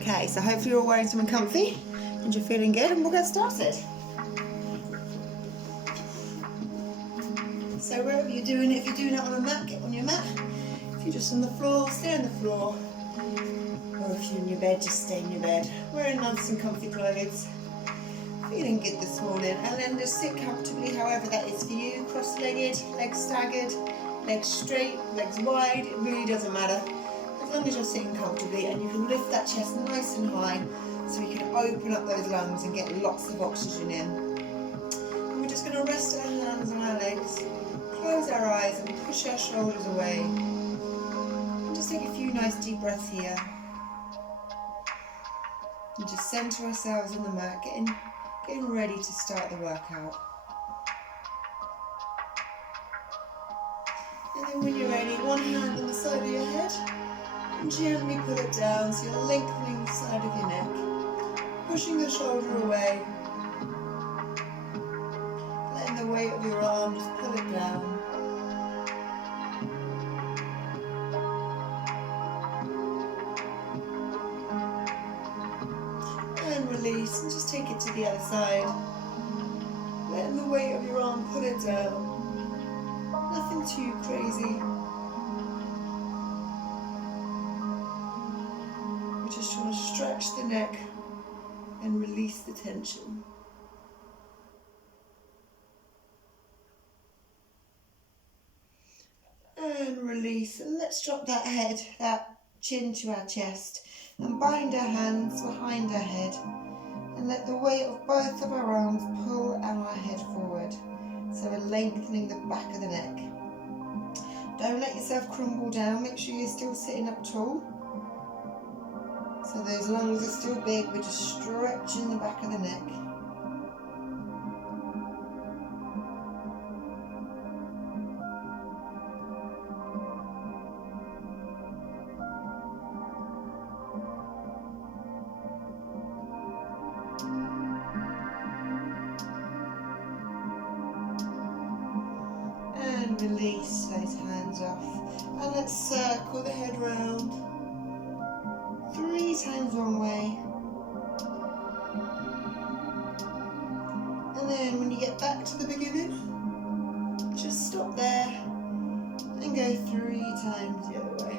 Okay, so hopefully you're all wearing something comfy and you're feeling good, and we'll get started. So wherever you're doing it, if you're doing it on a mat, get on your mat. If you're just on the floor, stay on the floor. Or if you're in your bed, just stay in your bed. Wearing nice and comfy clothes. Feeling good this morning. And then just sit comfortably, however that is for you. Cross-legged, legs staggered, legs straight, legs wide. It really doesn't matter. As long as you're sitting comfortably and you can lift that chest nice and high so you can open up those lungs and get lots of oxygen in. And we're just going to rest our hands on our legs, close our eyes and push our shoulders away. And just take a few nice deep breaths here. And just center ourselves on the mat, getting ready to start the workout. And then when you're ready, one hand on the side of your head, and gently pull it down so you're lengthening the side of your neck, pushing the shoulder away, letting the weight of your arm just pull it down. And release, and just take it to the other side, letting the weight of your arm pull it down. Nothing too crazy. We're just trying to stretch the neck and release the tension. And release. And let's drop that head, that chin to our chest, and bind our hands behind our head. And let the weight of both of our arms pull our head forward. So we're lengthening the back of the neck. Don't let yourself crumble down. Make sure you're still sitting up tall. So those lungs are still big. We're just stretching the back of the neck. And release those hands off. And let's circle the head round 3 times one way. And then when you get back to the beginning, just stop there and go 3 times the other way.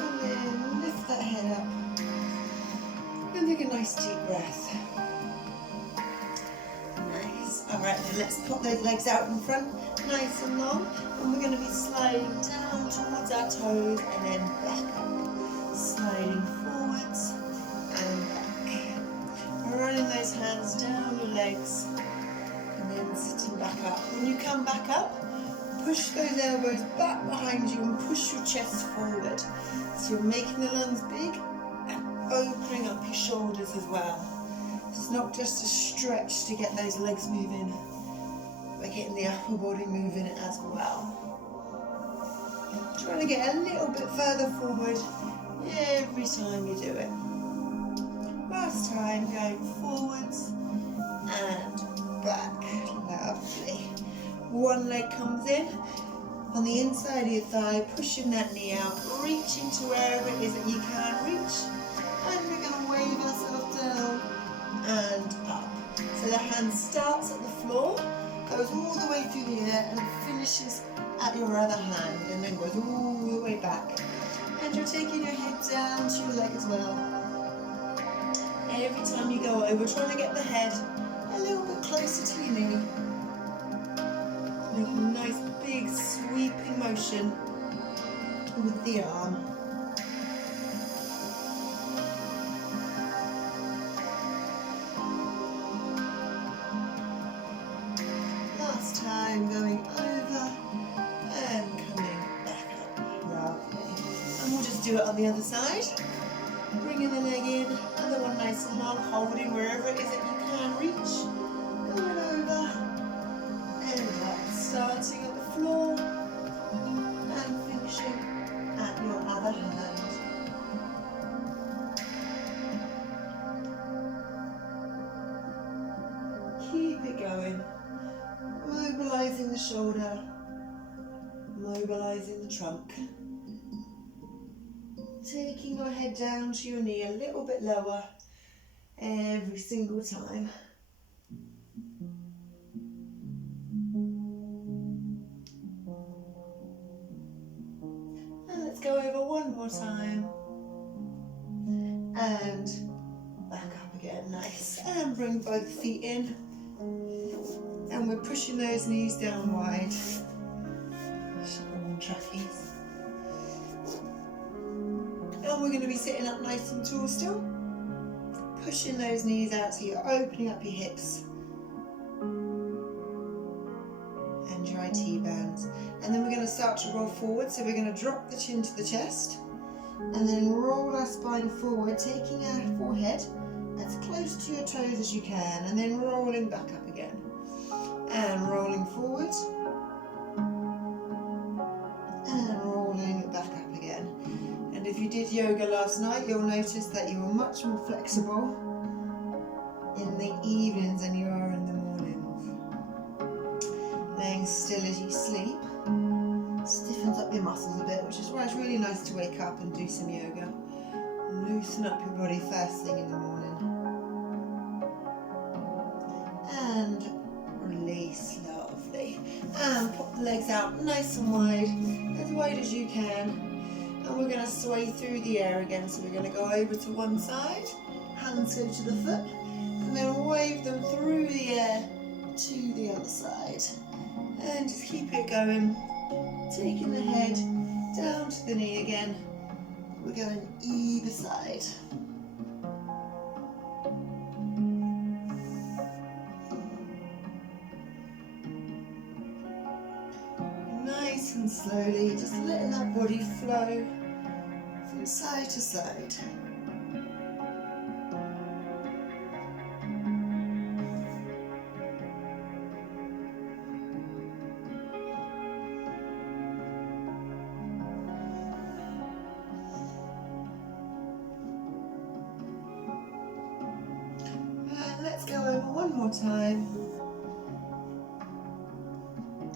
And then lift that head up and take a nice deep breath. Nice. Alright, then let's put those legs out in front, nice and long, and we're going to be sliding down towards our toes and then back up. Sliding forwards and back. We're running those hands down your legs and then sitting back up. When you come back up, push those elbows back behind you and push your chest forward. So you're making the lungs big and opening up your shoulders as well. It's not just a stretch to get those legs moving, but getting the upper body moving as well. Trying to get a little bit further forward every time you do it. Last time, going forwards and back. Lovely. One leg comes in on the inside of your thigh, pushing that knee out, reaching to wherever it is that you can reach, and we're going to wave ourselves down and up. So the hand starts at the floor, goes all the way through the air and finishes at your other hand, and then goes all the way back. And you're taking your head down to your leg as well. Every time you go over, trying to get the head a little bit closer to your knee. Make a nice big sweeping motion with the arm. Last time, going over and coming back up. Lovely. And we'll just do it on the other side. Bringing the leg in, other one nice and long, holding wherever it is that you can reach. Going over and up. Starting at the floor and finishing at your other hand. keep it going. Mobilising the shoulder, mobilising the trunk. Taking your head down to your knee a little bit lower every single time. And let's go over one more time. And back up again, nice. And bring both feet in. And we're pushing those knees down wide. Trackies. And we're going to be sitting up nice and tall still. Pushing those knees out so you're opening up your hips. And your IT bands. And then we're going to start to roll forward. So we're going to drop the chin to the chest. And then roll our spine forward, taking our forehead as close to your toes as you can. And then rolling back up again. And rolling forward. And rolling back up again. And if you did yoga last night, you'll notice that you are much more flexible in the evenings than you are in the mornings. Laying still as you sleep stiffens up your muscles a bit, which is why it's really nice to wake up and do some yoga. Loosen up your body first thing in the morning. And release, lovely. And pop the legs out nice and wide as you can. And we're going to sway through the air again. So we're going to go over to one side, hands go to the foot, and then wave them through the air to the other side. And just keep it going. Taking the head down to the knee again. We're going either side. Nice and slowly, just letting that body flow from side to side. Let's go over one more time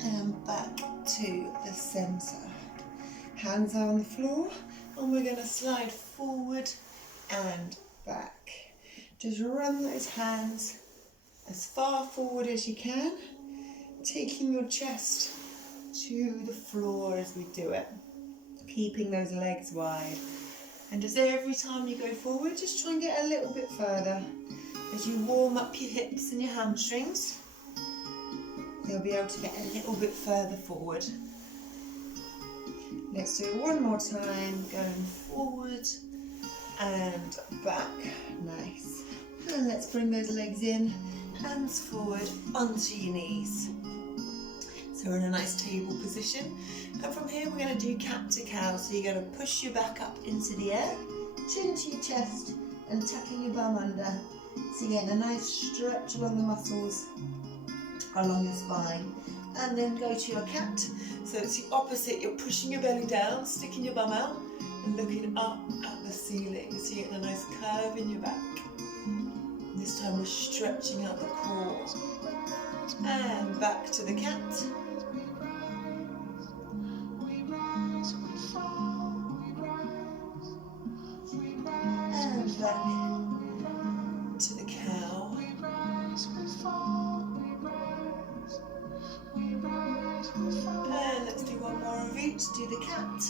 and back to the centre. Hands are on the floor and we're going to slide forward and back. Just run those hands as far forward as you can, taking your chest to the floor as we do it, keeping those legs wide. And just every time you go forward, just try and get a little bit further. As you warm up your hips and your hamstrings, you'll be able to get a little bit further forward. Let's do it one more time, going forward and back. Nice. And let's bring those legs in, hands forward onto your knees. So we're in a nice table position. And from here we're going to do cat to cow. So you're going to push your back up into the air, chin to your chest and tucking your bum under. So you're getting a nice stretch along the muscles along your spine. And then go to your cat. So it's the opposite, you're pushing your belly down, sticking your bum out and looking up at the ceiling. So you're getting a nice curve in your back. This time we're stretching out the core. And back to the cat. And back to the cow. And let's do one more of each. Do the cat.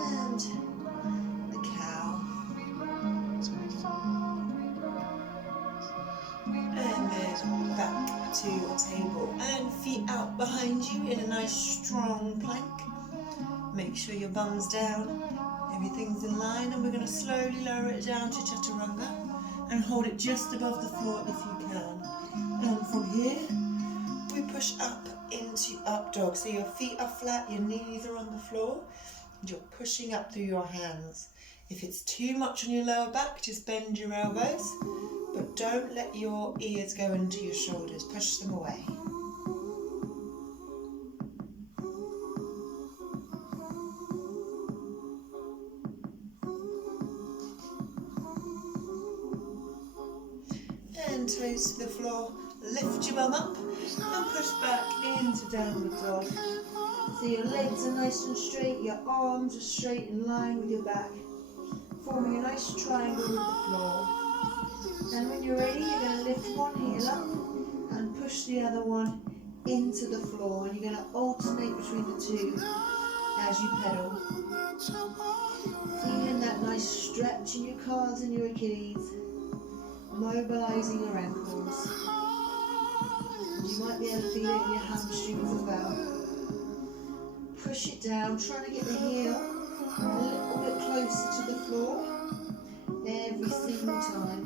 And the cow. And then back to your table. And feet out behind you in a nice strong plank. Make sure your bum's down, everything's in line, and we're going to slowly lower it down to chaturanga and hold it just above the floor if you can. And from here, we push up into up dog. So your feet are flat, your knees are on the floor, and you're pushing up through your hands. If it's too much on your lower back, just bend your elbows, but don't let your ears go into your shoulders, push them away. and toes to the floor. Lift your bum up and push back into downward dog. So your legs are nice and straight, your arms are straight in line with your back, forming a nice triangle with the floor. And when you're ready, you're going to lift one heel up and push the other one into the floor. And you're going to alternate between the two as you pedal. Feeling that nice stretch in your calves and your Achilles, mobilising your ankles. You might be able to feel it in your hamstrings as well. Push it down, trying to get the heel a little bit closer to the floor every single time.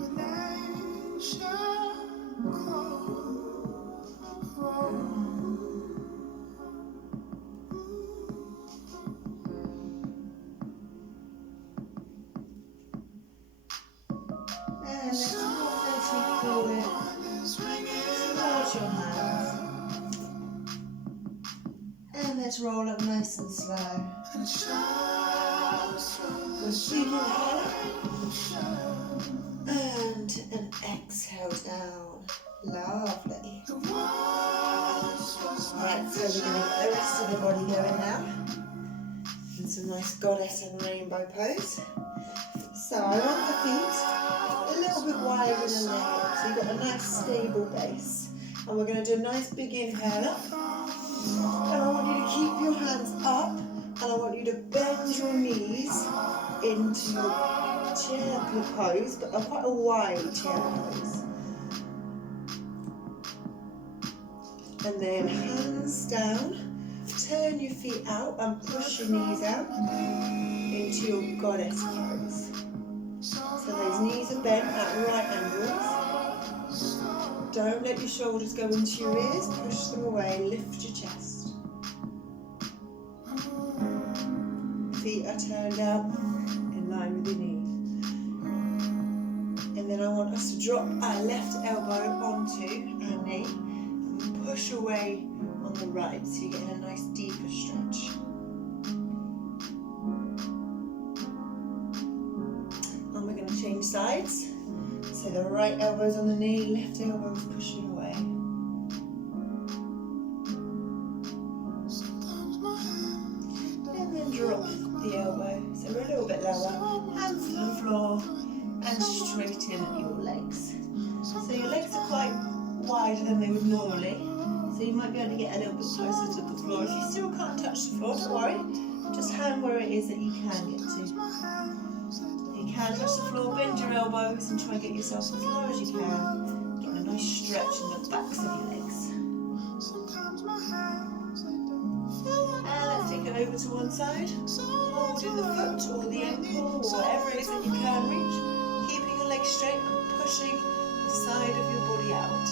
And let's rotate forward towards your hands. And let's roll up nice and slow. Let's inhale and an exhale down. Lovely. Alright, so we're going to get the rest of the body going now. And some nice goddess and rainbow pose. So I want the feet a little bit wider than the hips. So you've got a nice stable base. And we're going to do a nice big inhale up. And I want you to keep your hands up, and I want you to bend your knees into your chair pose, but quite a wide chair pose. And then hands down, turn your feet out and push your knees out into your goddess pose. So those knees are bent at right angles. Don't let your shoulders go into your ears, push them away, lift your chest. Feet are turned out in line with your knee. And then I want us to drop our left elbow onto our knee and push away on the right, so you're getting a nice deeper stretch. And we're going to change sides. So the right elbow's on the knee, left elbow's pushing away. And then drop the elbow. So we're a little bit lower, hands to the floor, and straighten your legs. So your legs are quite wider than they would normally. So you might be able to get a little bit closer to the floor. If you still can't touch the floor, don't worry. Just hand where it is that you can get to. You can touch the floor, bend your elbows and try and get yourself as low as you can. Get a nice stretch in the backs of your legs. And let's take it over to one side. Holding the foot or the ankle or whatever it is that you can reach. Keeping your legs straight and pushing the side of your body out.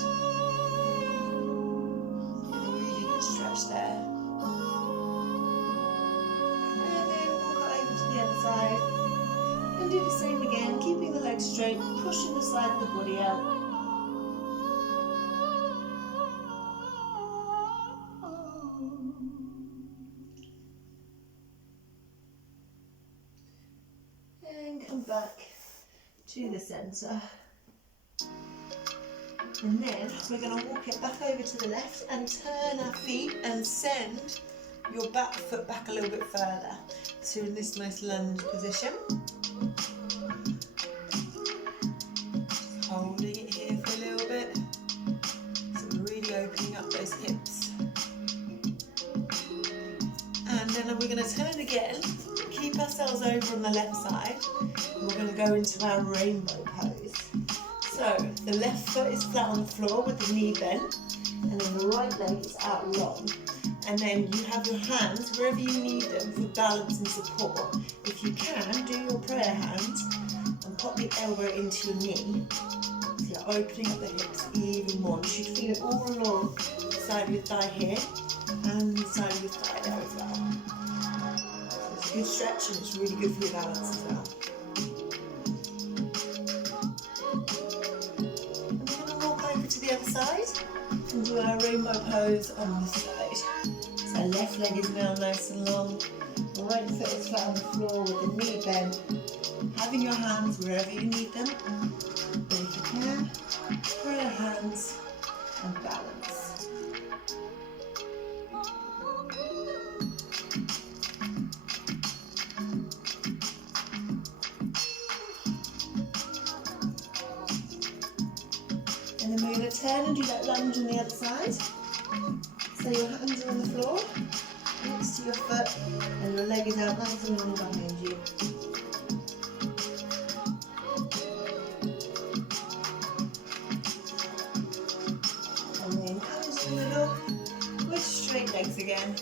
Get a really good stretch there. And then walk over to the other side. And do the same again, keeping the legs straight, pushing the side of the body out. And come back to the centre. And then we're going to walk it back over to the left and turn our feet and send your back foot back a little bit further. So in this nice lunge position. Holding it here for a little bit. So we're really opening up those hips. And then we're going to turn again, keep ourselves over on the left side, and we're going to go into our rainbow pose. So the left foot is flat on the floor with the knee bent, and then the right leg is out long. And then you have your hands wherever you need them for balance and support. If you can, do your prayer hands and pop the elbow into your knee. So you're opening up the hips even more. You should feel it all along the side of your thigh here and the side of your thigh there as well. So it's a good stretch and it's really good for your balance as well. And we're going to walk over to the other side and do our rainbow pose on this side. So left leg is now nice and long, right foot is flat on the floor with the knee bent, Having your hands wherever you need them, but if you can, prayer hands and balance. And then we're going to turn and do that lunge on the other side. So your hands are on the floor, next to your foot, and your leg is out nice and long behind you. And then hands in the middle with straight legs again.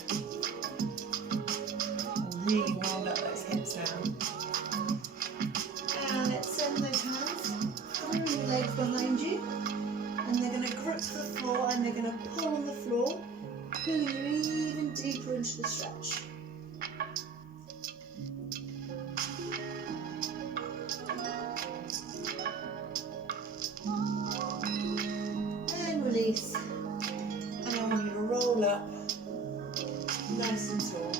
And really warm up those hips now. And let's send those hands through your legs behind you. And they're going to grip the floor and they're going to pull on the floor, pulling you even deeper into the stretch. And release. And I want you to roll up, nice and tall.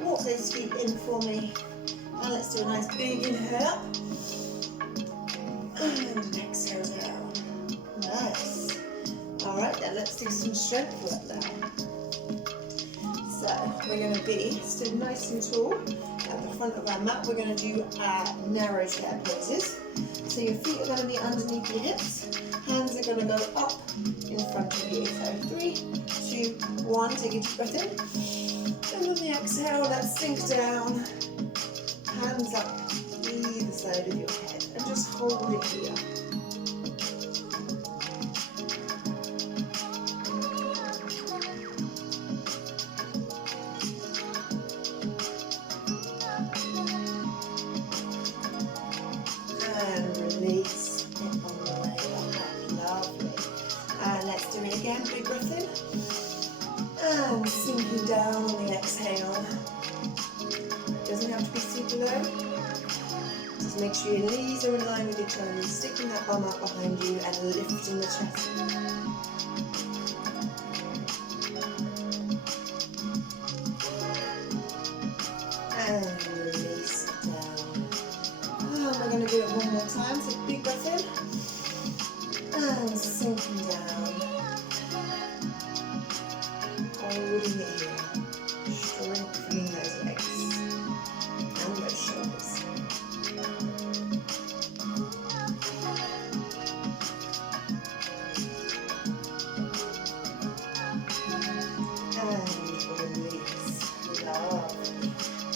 Walk those feet in for me. And let's do a nice big inhale up. And an exhale down. Nice. Alright then, let's do some strength work now. So, we're going to be stood nice and tall at the front of our mat. We're going to do our narrow chair poses. So your feet are going to be underneath your hips. Hands are going to go up in front of you. So 3, 2, 1. Take a deep breath in. And on the exhale, let's sink down. Hands up either side of your head. And just hold it here. And release it on the way back. Lovely. And let's do it again. Big breath in. And sinking down on the exhale. Doesn't have to be super low. Just make sure your knees are in line with your toes, sticking that bum out behind you and lifting the chest. And release it down. And we're going to do it one more time. So big breath in. And sinking down. Holding it here. Strengthening those legs and those shoulders. And release. Lovely.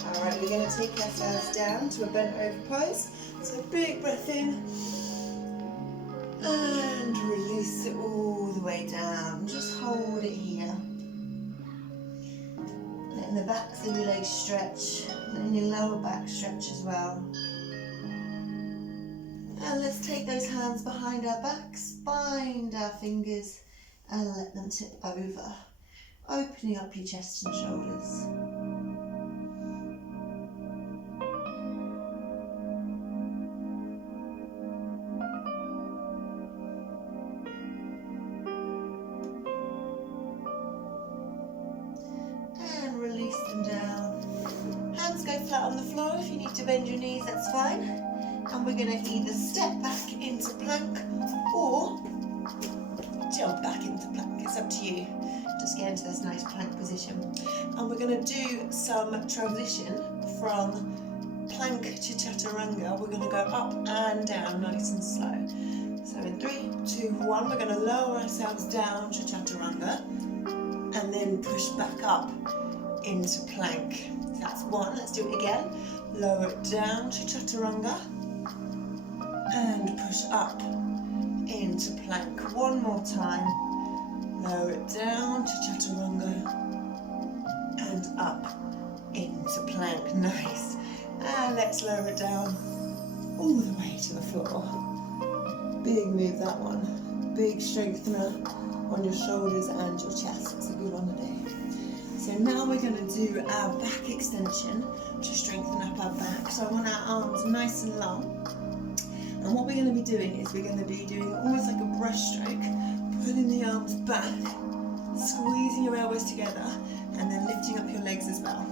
Alright, we're going to take ourselves down to a bent over pose. So big breath in. And release it all the way down. Just hold it here. Letting the backs of your legs stretch. Letting your lower back stretch as well. And let's take those hands behind our backs, bind our fingers and let them tip over, opening up your chest and shoulders. And release them down. Hands go flat on the floor. If you need to bend your knees, that's fine. And we're going to either step back into plank or jump back into plank. It's up to you. Just get into this nice plank position. And we're going to do some transition from plank to chaturanga. We're going to go up and down nice and slow. So in 3, 2, 1, we're going to lower ourselves down to chaturanga and then push back up into plank. So that's 1. Let's do it again. Lower it down to chaturanga and push up into plank. One more time. Lower it down to chaturanga and up into plank. Nice. And let's lower it down all the way to the floor. Big move, that one. Big strengthener on your shoulders and your chest. It's a good one today. So now we're going to do our back extension to strengthen up our back. So I want our arms nice and long. And what we're going to be doing is we're going to be doing almost like a brushstroke, pulling the arms back, squeezing your elbows together, and then lifting up your legs as well.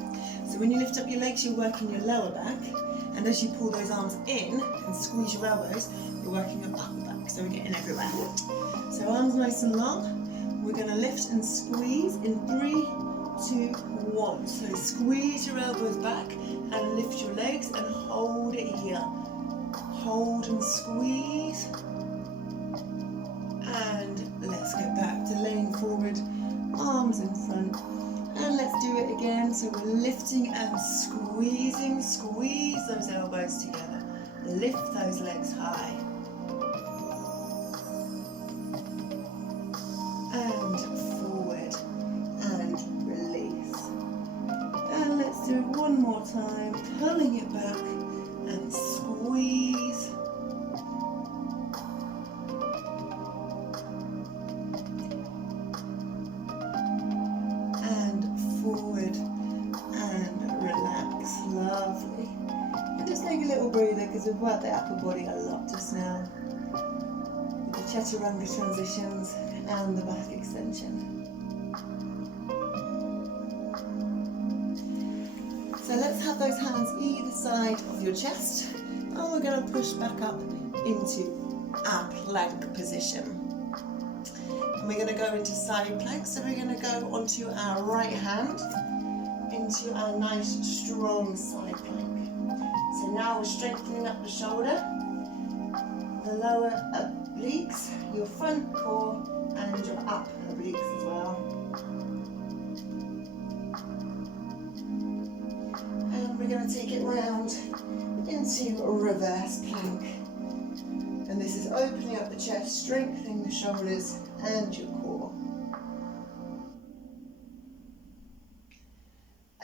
So when you lift up your legs, you're working your lower back, and And as you pull those arms in and squeeze your elbows, you're working your upper back, so we're getting everywhere. So arms nice and long. We're going to lift and squeeze in 3, 2, 1. So squeeze your elbows back and lift your legs and hold it here. Hold and squeeze. And let's get back to laying forward, arms in front. And let's do it again. So we're lifting and squeezing. Squeeze those elbows together. Lift those legs high. And forward and release. And let's do it one more time. Pulling it back and squeeze. Forward and relax. Lovely. And just take a little breather because we've worked the upper body a lot just now with the chaturanga transitions and the back extension. So let's have those hands either side of your chest, and we're going to push back up into our plank position. And we're going to go into side plank, so we're going to go onto our right hand into our nice strong side plank. So now we're strengthening up the shoulder, the lower obliques, your front core and your upper obliques as well. And we're going to take it round into reverse plank. And this is opening up the chest, strengthening the shoulders and your core.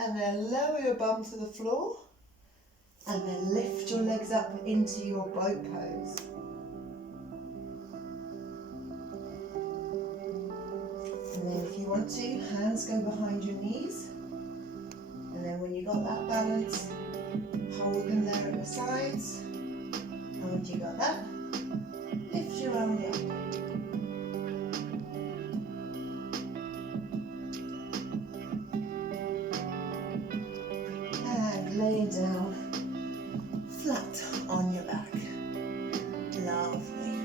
And then lower your bum to the floor. And then lift your legs up into your boat pose. And then if you want to, hands go behind your knees. And then when you got that balance, hold them there at your sides. And when you got that, lift your arm up. And laying down flat on your back. Lovely.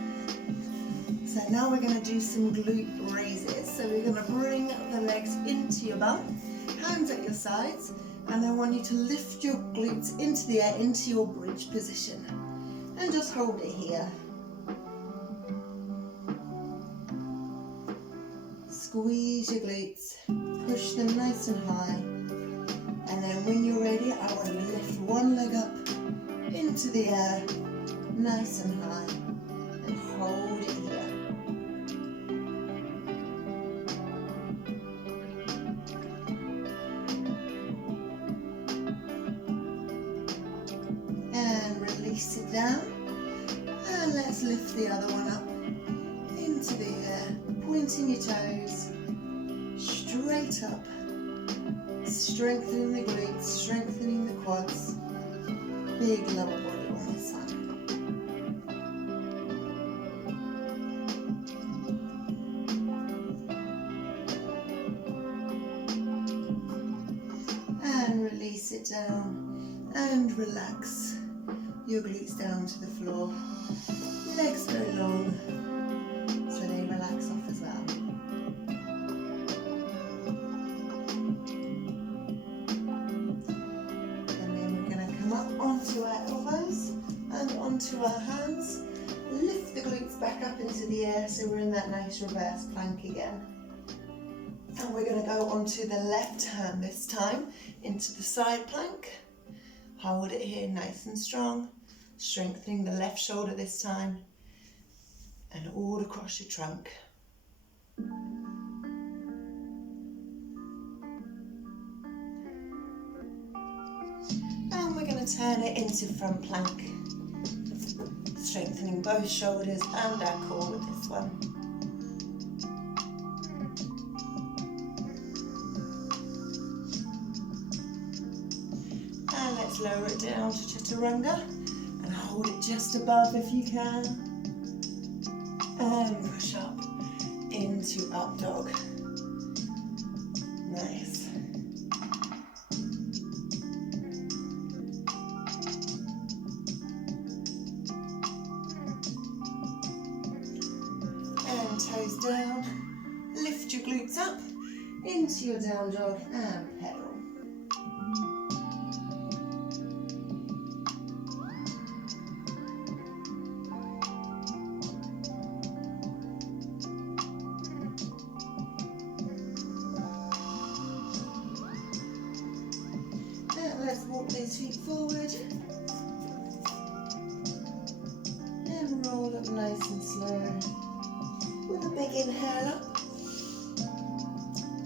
So now we're going to do some glute raises. So we're going to bring the legs into your bum, hands at your sides, and I want you to lift your glutes into the air, into your bridge position. And just hold it here. Squeeze your glutes, push them nice and high. And then when you're ready, I want you to lift one leg up into the air, nice and high, and hold it here. And release it down. And let's lift the other one up into the air, pointing your toes, straight up, strengthening the glutes, strengthening the quads, big lower body on this side. And release it down and relax your glutes down to the floor. Legs go long, so they relax off as well. And then we're going to come up onto our elbows and onto our hands. Lift the glutes back up into the air, so we're in that nice reverse plank again. And we're going to go onto the left hand this time, into the side plank. Hold it here nice and strong, strengthening the left shoulder this time, and all across your trunk. And we're going to turn it into front plank, strengthening both shoulders and our core with this one. And let's lower it down to chaturanga and hold it just above if you can. And push up into up dog. Nice. toes down, lift your glutes up into your down dog and pedal. And let's walk those feet forward and roll up nice and slow with a big inhale up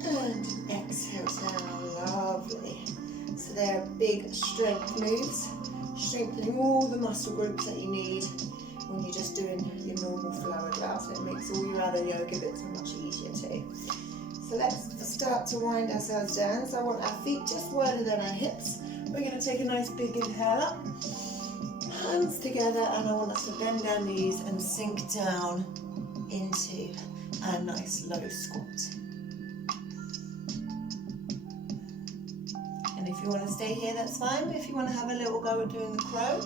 and exhale down. Lovely. So they're big strength moves, strengthening all the muscle groups that you need when you're just doing your normal flow of class, and it makes all your other yoga bits much easier too. So let's start to wind ourselves down. So I want our feet just wider than our hips. We're going to take a nice big inhale up, hands together, and I want us to bend our knees and sink down into a nice low squat. And if you want to stay here, that's fine, but if you want to have a little go at doing the crow,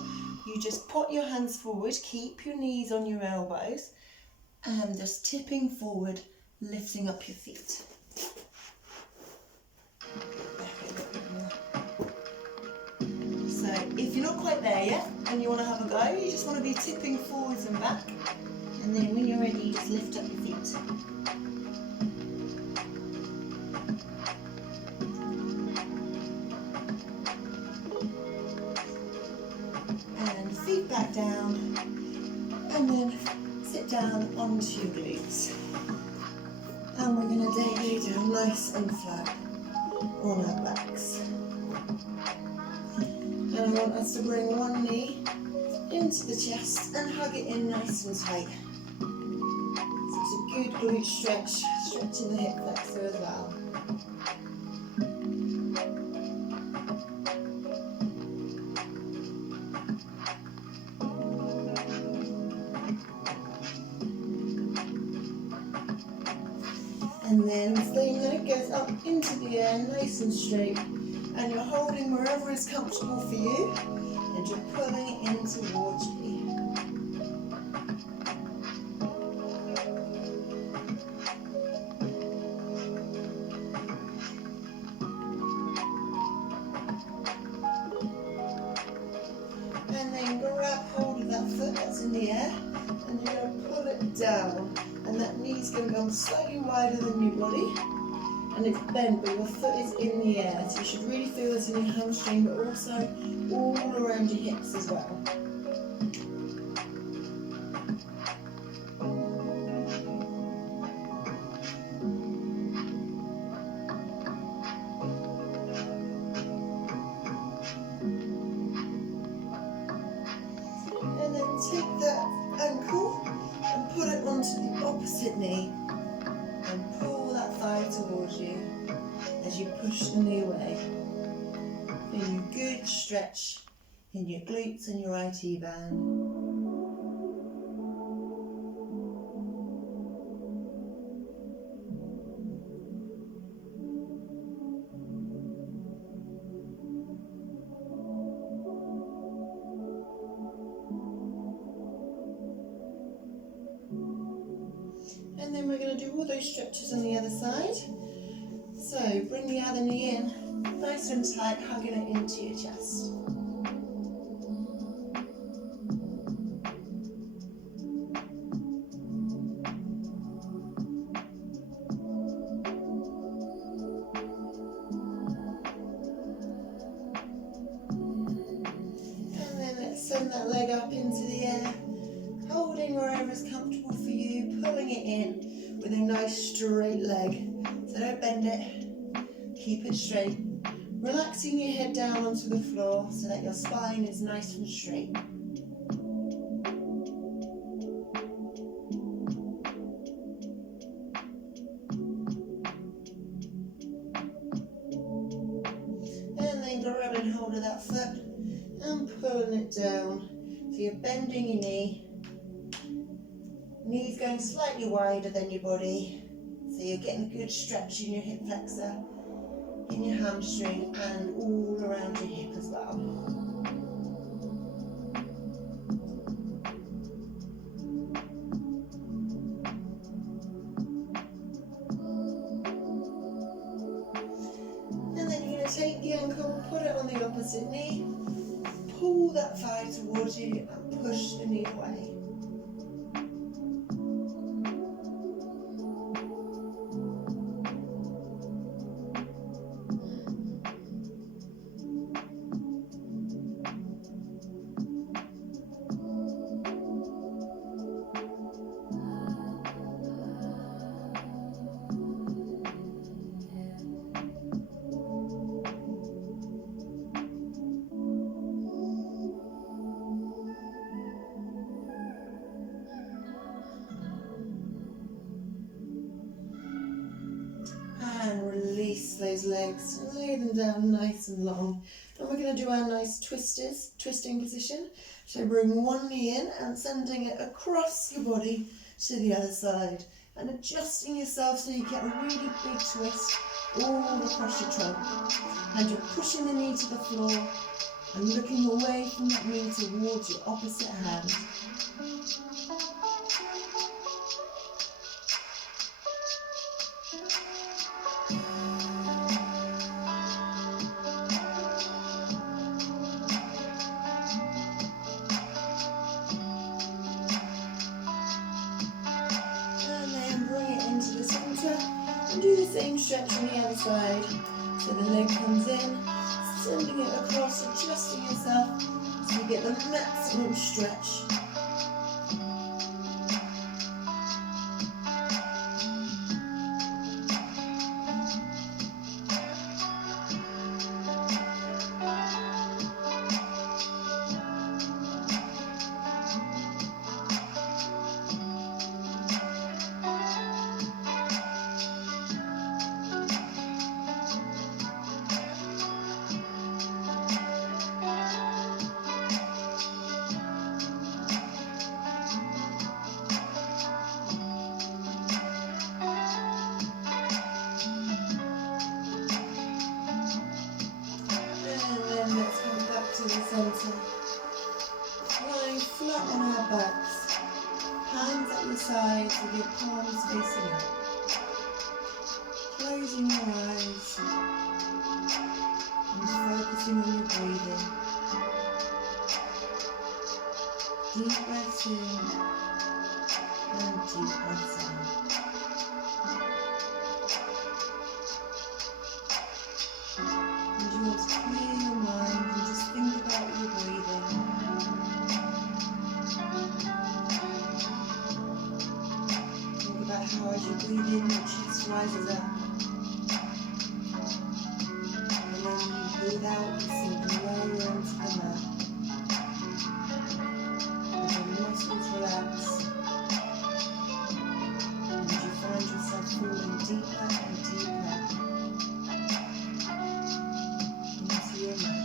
you just put your hands forward, keep your knees on your elbows, and just tipping forward, lifting up your feet. So if you're not quite there yet and you want to have a go, you just want to be tipping forwards and back, and then when you're ready, you just lift up your feet. And feet back down, and then sit down onto your glutes. And we're going to lay down nice and flat on our backs. And I want us to bring one knee into the chest and hug it in nice and tight. So it's a good glute stretch, stretching the hip flexor as well. And then the same leg goes up into the air, nice and straight. And you're holding wherever is comfortable for you, and you're pulling it in towards you. And then grab hold of that foot that's in the air, and you're going to pull it down. And that knee's going to go slightly wider than your body. And it's bent, but your foot is in the air, so you should really feel this in your hamstring, but also all around your hips as well. And then take that ankle and put it onto the opposite knee and pull that thigh towards you as you push the knee away. Feeling good stretch in your glutes and your IT band. And then we're going to do all those stretches on the other side. So bring the other knee in, nice and tight, hugging it into your chest. And then let's send that leg up into the air, holding wherever is comfortable for you, pulling it in with a nice straight leg. So don't bend it, keep it straight. Relaxing your head down onto the floor so that your spine is nice and straight. And then grabbing hold of that foot and pulling it down. So you're bending your knee. Knees going slightly wider than your body. So you're getting a good stretch in your hip flexor, in your hamstring, and all around your hip as well. ankle, put it on the opposite knee, pull that thigh towards you and push the knee away. And release those legs, lay them down nice and long. And we're going to do our nice twisting position. So bring one knee in and sending it across your body to the other side. And adjusting yourself so you get a really big twist all across your trunk. And you're pushing the knee to the floor and looking away from that knee towards your opposite hand. Do the same stretch on the other side. So the leg comes in, sending it across, adjusting yourself so you get the maximum stretch. To the centre, lying flat on our backs, hands at your sides with your palms facing up, closing your eyes and focusing on your breathing. Deep breaths in and deep breaths out. And you want to clear your mind and just think about your breathing. Think about how as you breathe in, your chest rises up. And then you breathe out, you sink lower into the mat. As your muscles relax, and you find yourself falling deeper and deeper into your mat.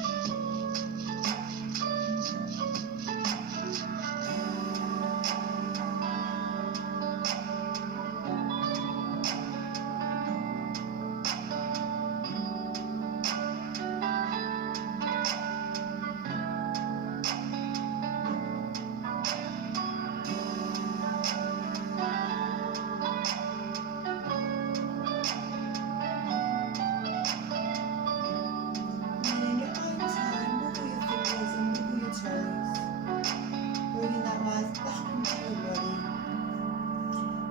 Bringing that life back into your body,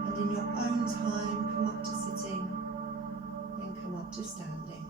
and in your own time come up to sitting, then come up to standing.